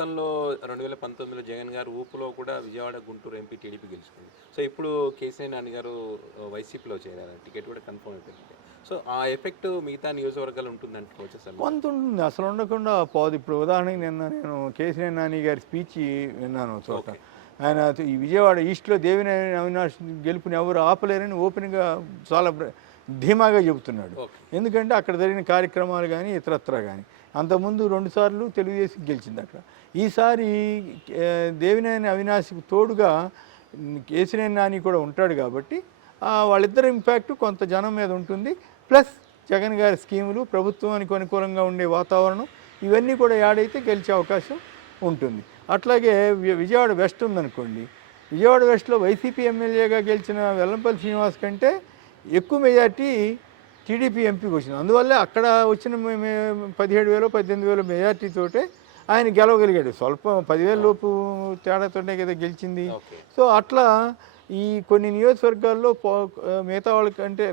గతంలో 2019లో జగన్ గారు ఊపులో కూడా విజయవాడ, గుంటూరు ఎంపీ టీడీపీ గెలుచుకుంది. సో ఇప్పుడు కేసీఆర్ నాని గారు వైసీపీలో చేరారు. టికెట్ కూడా కన్ఫర్మ్ అయిపోయింది. సో ఆ ఎఫెక్ట్ మిగతా నియోజకవర్గాలు ఉంటుందంటుకోవచ్చా సార్? కొంత ఉంటుంది, అసలు ఉండకుండా పోదు. ఇప్పుడు ఉదాహరణకి నిన్న నేను కేసీఆర్ నాని గారి స్పీచ్ విన్నాను ఒక చోట. ఆయన ఈ విజయవాడ ఈస్ట్లో దేవినేని అవినాష్ గెలుపుని ఎవరు ఆపలేరని ఓపెన్గా చాలా ధీమాగా చెబుతున్నాడు. ఎందుకంటే అక్కడ జరిగిన కార్యక్రమాలు కానీ ఇతరత్ర కానీ అంతకుముందు 2 సార్లు తెలుగుదేశం గెలిచింది అక్కడ. ఈసారి దేవినేని అవినాష్కి తోడుగా కేసీఆర్ నాని కూడా ఉంటాడు కాబట్టి వాళ్ళిద్దరి ఇంపాక్ట్ కొంత జనం మీద ఉంటుంది. ప్లస్ జగన్ గారి స్కీములు, ప్రభుత్వానికి అనుకూలంగా ఉండే వాతావరణం, ఇవన్నీ కూడా యాడైతే గెలిచే అవకాశం ఉంటుంది. అట్లాగే విజయవాడ వెస్ట్ ఉందనుకోండి, విజయవాడ వెస్ట్లో వైసీపీ ఎమ్మెల్యేగా గెలిచిన వెల్లంపల్లి శ్రీనివాస్ కంటే ఎక్కువ మెజార్టీ టీడీపీ ఎంపీకి వచ్చింది. అందువల్లే అక్కడ వచ్చిన 17,000 18,000 మెజార్టీతోటే ఆయన గెలవగలిగాడు. స్వల్పం 10,000 లోపు తేడాతోనే కదా గెలిచింది. సో అట్లా ఈ కొన్ని నియోజకవర్గాల్లో మిగతా వాళ్ళకంటే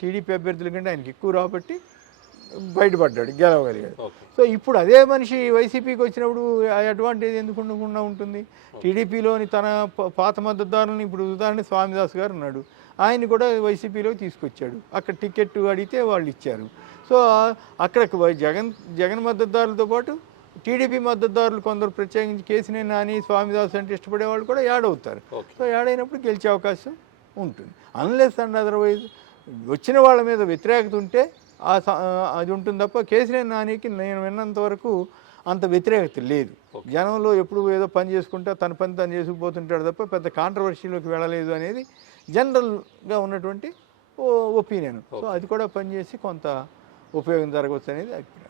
టీడీపీ అభ్యర్థుల కంటే ఆయనకి ఎక్కువ రాబట్టి బయటపడ్డాడు, గెలవగలిగాడు. సో ఇప్పుడు అదే మనిషి వైసీపీకి వచ్చినప్పుడు ఆ అడ్వాంటేజ్ ఎందుకు ఉండకుండా ఉంటుంది? టీడీపీలోని తన పాత మద్దతుదారులను, ఇప్పుడు ఉదాహరణ స్వామిదాస్ గారు ఉన్నాడు, ఆయన్ని కూడా వైసీపీలో తీసుకొచ్చాడు. అక్కడ టికెట్ అడిగితే వాళ్ళు ఇచ్చారు. సో అక్కడ జగన్ మద్దతుదారులతో పాటు టీడీపీ మద్దతుదారులు కొందరు, ప్రత్యేకించి కేసీఆర్ నాని, స్వామిదాస్ అంటే ఇష్టపడే వాళ్ళు కూడా యాడ్ అవుతారు. సో యాడ్ అయినప్పుడు గెలిచే అవకాశం ఉంటుంది. అన్లెస్ అండ్ అదర్వైజ్ వచ్చిన వాళ్ళ మీద వ్యతిరేకత ఉంటే అది ఉంటుంది తప్ప కేసీఆర్ నానికి నేను విన్నంత వరకు అంత వ్యతిరేకత లేదు. జనంలో ఎప్పుడు ఏదో పని చేసుకుంటా తన పని తను చేసుకుపోతుంటాడు తప్ప పెద్ద కాంట్రవర్సీలోకి వెళ్ళలేదు అనేది జనరల్గా ఉన్నటువంటి ఒపీనియన్. సో అది కూడా పనిచేసి కొంత ఉపయోగం జరగవచ్చు అనేది అభిప్రాయం.